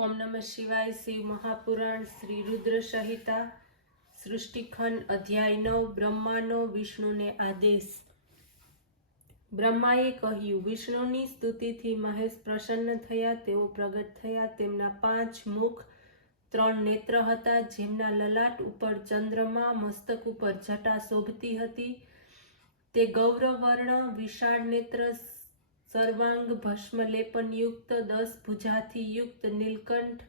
ओम नमः शिवाय। शिव महापुराण श्री रुद्र संहिता सृष्टिखंड अध्याय 9। ब्रह्मानो विष्णुने आदेश। ब्रह्माए કહ્યું, વિષ્ણુની સ્તુતિથી મહેશ પ્રસન્ન થયા। તેઓ પ્રગટ થયા। તેમના 5 મુખ 3 નેત્ર હતા, જેમના લલાટ ઉપર ચંદ્રમા, મસ્તક ઉપર જટા શોભતી હતી। તે ગૌરવર્ણ, વિશાળ નેત્ર, સર્વાંગ ભસ્મ લેપન યુક્ત, 10 ભુજાથી યુક્ત, નીલકંઠ,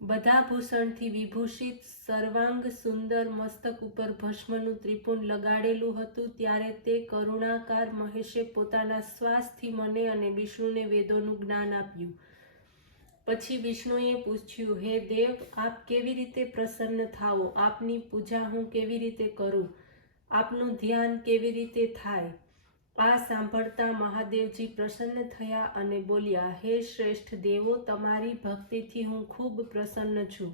બધા ભૂષણથી વિભૂષિત, સર્વાંગ સુંદર, મસ્તક ઉપર ભસ્મનું ત્રિપુંડ લગાડેલું હતું। ત્યારે તે કરુણાકાર મહેશે પોતાના શ્વાસથી મને અને વિષ્ણુને વેદોનું જ્ઞાન આપ્યું। પછી વિષ્ણુએ પૂછ્યું, હે દેવ, આપ કેવી રીતે પ્રસન્ન થાઓ? આપની પૂજા હું કેવી રીતે કરું? આપનું ધ્યાન કેવી રીતે થાય? આ સાંભળતા મહાદેવજી પ્રસન્ન થયા અને બોલ્યા, હે શ્રેષ્ઠ દેવો, તમારી ભક્તિથી હું ખૂબ પ્રસન્ન છું।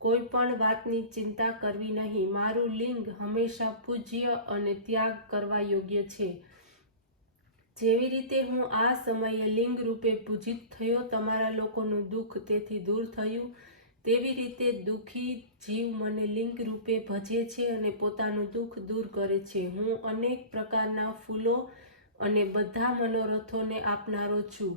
કોઈ પણ વાતની ચિંતા કરવી નહીં। મારું લિંગ હંમેશા પૂજ્ય અને ત્યાગ કરવા યોગ્ય છે। જેવી રીતે હું આ સમયે લિંગ રૂપે પૂજિત થયો, તમારા લોકોનું દુઃખ તેથી દૂર થયું, તેવી રીતે દુઃખી જીવ મને લિંગ રૂપે ભજે છે અને પોતાનું દુઃખ દૂર કરે છે। હું અનેક પ્રકારના ફૂલો અને બધા મનોરથોને આપનારો છું।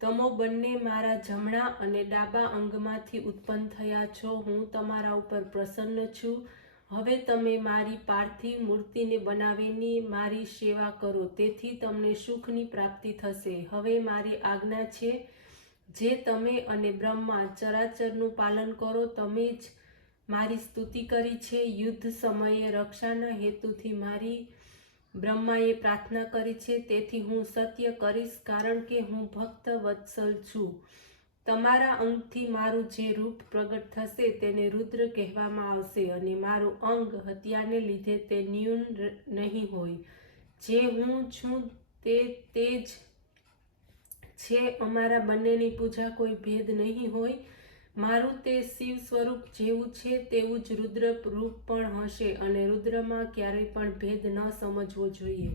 તમો બંને મારા જમણા અને ડાબા અંગમાંથી ઉત્પન્ન થયા છો। હું તમારા ઉપર પ્રસન્ન છું। હવે તમે મારી પાર્થિવ મૂર્તિને બનાવીને મારી સેવા કરો, તેથી તમને સુખની પ્રાપ્તિ થશે। હવે મારી આજ્ઞા છે, જે તમે અને બ્રહ્મા ચરાચરનું પાલન કરો। તમે જ મારી સ્તુતિ કરી છે। યુદ્ધ સમયે રક્ષાના હેતુથી મારી બ્રહ્માએ પ્રાર્થના કરી છે, તેથી હું સત્ય કરીશ, કારણ કે હું ભક્ત વત્સલ છું। તમારા અંગથી મારું જે રૂપ પ્રગટ થશે તેને રુદ્ર કહેવામાં આવશે, અને મારું અંગ હત્યાને લીધે તે ન્યૂન નહીં હોય। જે હું છું તે જ છે। અમારા બંનેની પૂજા કોઈ ભેદ નહીં હોય। મારું તે શિવ સ્વરૂપ જેવું છે તેવું જ રુદ્ર રૂપ પણ હશે, અને રુદ્રમાં ક્યારેય પણ ભેદ ન સમજવો જોઈએ।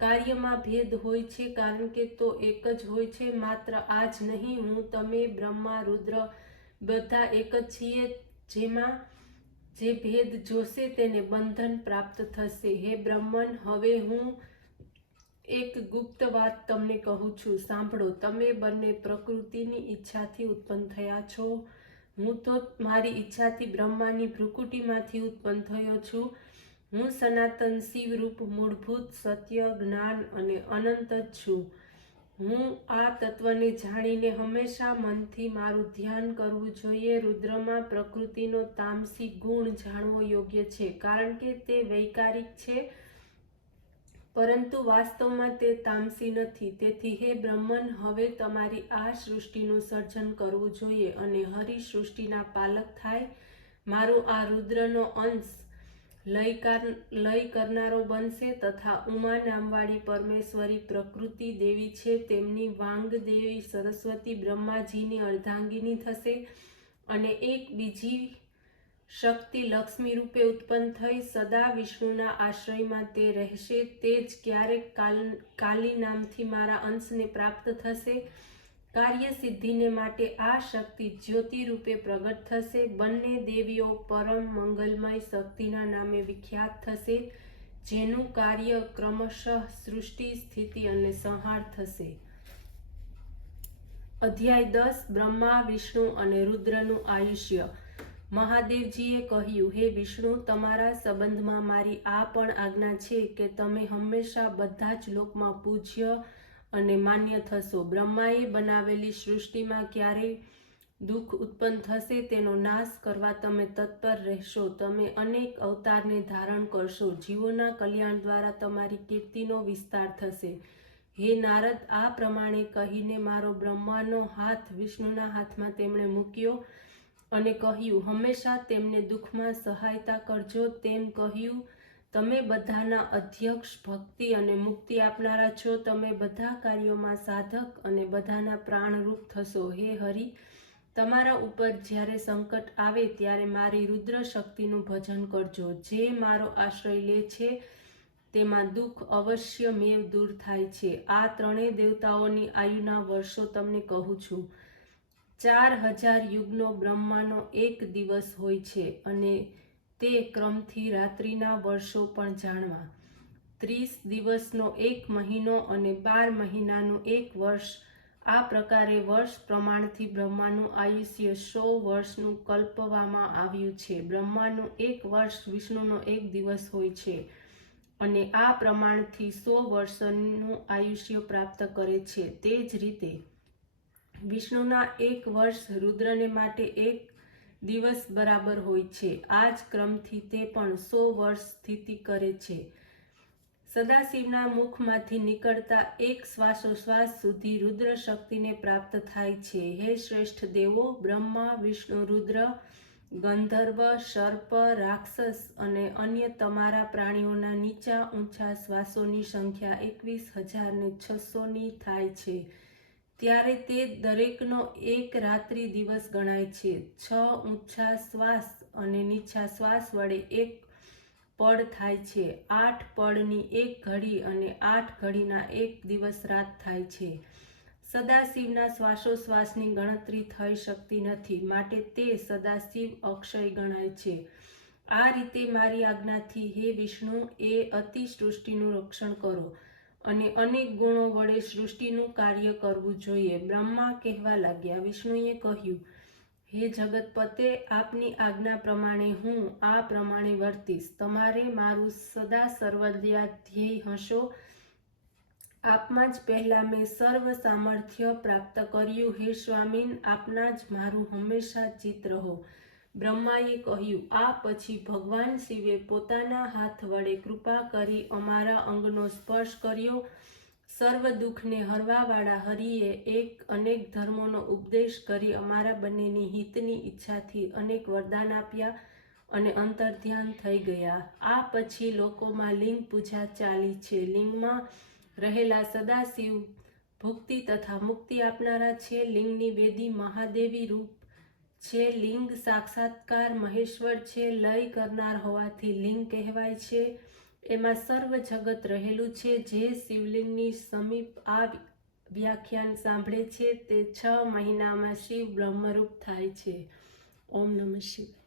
કાર્યમાં ભેદ હોય છે, કારણ કે તો એક જ હોય છે, માત્ર આ જ નહીં। હું, તમે, બ્રહ્મા, રુદ્ર બધા એક જ છીએ। જેમાં જે ભેદ જોશે તેને બંધન પ્રાપ્ત થશે। હે બ્રહ્મન, હવે હું એક ગુપ્ત વાત તમને કહું છું, સાંભળો। તમે બંને પ્રકૃતિની ઈચ્છાથી ઉત્પન્ન થયા છો। હું તો મારી ઈચ્છાથી બ્રહ્માની ભ્રુકુટીમાંથી ઉત્પન્ન થયો છું। હું સનાતન શિવરૂપ, મૂળભૂત, સત્ય, જ્ઞાન અને અનંત જ છું। હું આ તત્વને જાણીને હંમેશા મનથી મારું ધ્યાન કરવું જોઈએ। રુદ્રમાં પ્રકૃતિનો તામસી ગુણ જાણવો યોગ્ય છે, કારણ કે તે વૈકારિક છે, પરંતુ વાસ્તવમાં તે તામસી નથી। તેથી હે બ્રહ્મન, હવે તમારી આ સૃષ્ટિનું સર્જન કરવું જોઈએ અને હરિ સૃષ્ટિના પાલક થાય। મારો આ રુદ્રનો અંશ લય કરનારો બનશે, તથા ઉમા નામવાળી પરમેશ્વરી પ્રકૃતિ દેવી છે, તેમની વાંગ દેવી સરસ્વતી બ્રહ્માજીની અર્ધાંગિની થશે, અને એક બીજી શક્તિ લક્ષ્મી રૂપે ઉત્પન્ન થઈ સદા વિષ્ણુના આશ્રયમાં તે રહેશે। તે જ ક્યારેક કાલી નામથી મારા અંશને પ્રાપ્ત થશે। કાર્ય સિદ્ધિને માટે આ શક્તિ જ્યોતિ રૂપે પ્રગટ થશે। બંને દેવીઓ પરમ મંગલમય શક્તિના નામે વિખ્યાત થશે, જેનું કાર્ય ક્રમશઃ સૃષ્ટિ, સ્થિતિ અને સંહાર થશે। અધ્યાય 10। બ્રહ્મા, વિષ્ણુ અને રુદ્રનું આયુષ્ય। મહાદેવજીએ કહ્યું, હે વિષ્ણુ, તમારા સંબંધમાં મારી આ પણ આજ્ઞા છે કે તમે હંમેશા બધા જ લોકમાં પૂજ્ય અને માન્ય થશો। બ્રહ્માએ બનાવેલી સૃષ્ટિમાં ક્યારેય દુઃખ ઉત્પન્ન થશે તેનો નાશ કરવા તમે તત્પર રહેશો। તમે અનેક અવતારને ધારણ કરશો। જીવોના કલ્યાણ દ્વારા તમારી કીર્તિનો વિસ્તાર થશે। હે નારદ, આ પ્રમાણે કહીને મારો બ્રહ્માનો હાથ વિષ્ણુના હાથમાં તેમણે મૂક્યો અને કહ્યું, હંમેશા તેમને દુઃખમાં સહાયતા કરજો। તેમ કહ્યું, તમે બધાના અધ્યક્ષ, ભક્તિ અને મુક્તિ આપનારા છો। તમે બધા કાર્યોમાં સાધક અને બધાના પ્રાણરૂપ થશો। હે હરિ, તમારા ઉપર જ્યારે સંકટ આવે ત્યારે મારી રુદ્ર શક્તિનું ભજન કરજો। જે મારો આશ્રય લે છે તેમાં દુઃખ અવશ્યમેવ દૂર થાય છે. આ ત્રણેય દેવતાઓની આયુના વર્ષો તમને કહું છું. 4000 યુગનો બ્રહ્માનો એક દિવસ હોય છે અને તે ક્રમથી રાત્રિના વર્ષો પણ જાણવા. 30 દિવસનો એક મહિનો અને 12 મહિનાનું એક વર્ષ. આ પ્રકારે વર્ષ પ્રમાણથી બ્રહ્માનું આયુષ્ય 100 વર્ષનું કલ્પવામાં આવ્યું છે. બ્રહ્માનું એક વર્ષ વિષ્ણુનો એક દિવસ હોય છે અને આ પ્રમાણથી 100 વર્ષનું આયુષ્ય પ્રાપ્ત કરે છે. તે જ રીતે વિષ્ણુના એક વર્ષ રુદ્રને માટે એક દિવસ બરાબર હોય છે. આ જ ક્રમથી તે પણ 100 વર્ષ સ્થિતિ કરે છે. સદાશિવના મુખમાંથી નીકળતા એક શ્વાસોશ્વાસ સુધી રુદ્ર શક્તિને પ્રાપ્ત થાય છે. હે શ્રેષ્ઠ દેવો, બ્રહ્મા, વિષ્ણુ, રુદ્ર, ગંધર્વ, સર્પ, રાક્ષસ અને અન્ય તમારા પ્રાણીઓના નીચા ઊંચા શ્વાસોની સંખ્યા 21,600ની થાય છે. ત્યારે તે દરેકનો એક રાત્રિ દિવસ ગણાય છે. 6 ઊંચા શ્વાસ અને નીચા શ્વાસ વડે એક પળ થાય છે. 8 પળની એક ઘડી અને 8 ઘડીના એક દિવસ રાત થાય છે. સદાશિવના શ્વાસોશ્વાસની ગણતરી થઈ શકતી નથી, માટે તે સદાશિવ અક્ષય ગણાય છે. આ રીતે મારી આજ્ઞાથી હે વિષ્ણુ એ અતિ સૃષ્ટિનું રક્ષણ કરો અને અનેક ગુણો વડે સૃષ્ટિનું કાર્ય કરવું જોઈએ. બ્રહ્મા કહેવા લાગ્યા. વિષ્ણુએ કહ્યું, હે જગતપતે, આપની આજ્ઞા પ્રમાણે હું આ પ્રમાણે વર્તીશ. તમારે મારું સદા સર્વદા ધ્યેય હશો. આપમાં જ પહેલા મેં સર્વ સામર્થ્ય પ્રાપ્ત કર્યું. હે સ્વામીન, આપના જ મારું હંમેશા ચિત્ત રહો. બ્રહ્માએ કહ્યું. આ પછી ભગવાન શિવે પોતાના હાથ વડે કૃપા કરી અમારા અંગનો સ્પર્શ કર્યો. સર્વ દુઃખને હરવાવાળા હરિએ અનેક ધર્મોનો ઉપદેશ કરી અમારા બંનેની હિતની ઈચ્છાથી અનેક વરદાન આપ્યા અને અંતર્ધ્યાન થઈ ગયા. આ પછી લોકોમાં લિંગ પૂજા ચાલી છે. લિંગમાં રહેલા સદાશિવ ભુક્તિ તથા મુક્તિ આપનારા છે. લિંગની વેદી મહાદેવી રૂપ છે. લિંગ સાક્ષાત્કાર મહેશ્વર છે. લય કરનાર હોવાથી લિંગ કહેવાય છે. એમાં સર્વ જગત રહેલું છે. જે શિવલિંગની સમીપ આ વ્યાખ્યાન સાંભળે છે તે 6 મહિનામાં શિવ બ્રહ્મરૂપ થાય છે. ઓમ નમઃ શિવાય.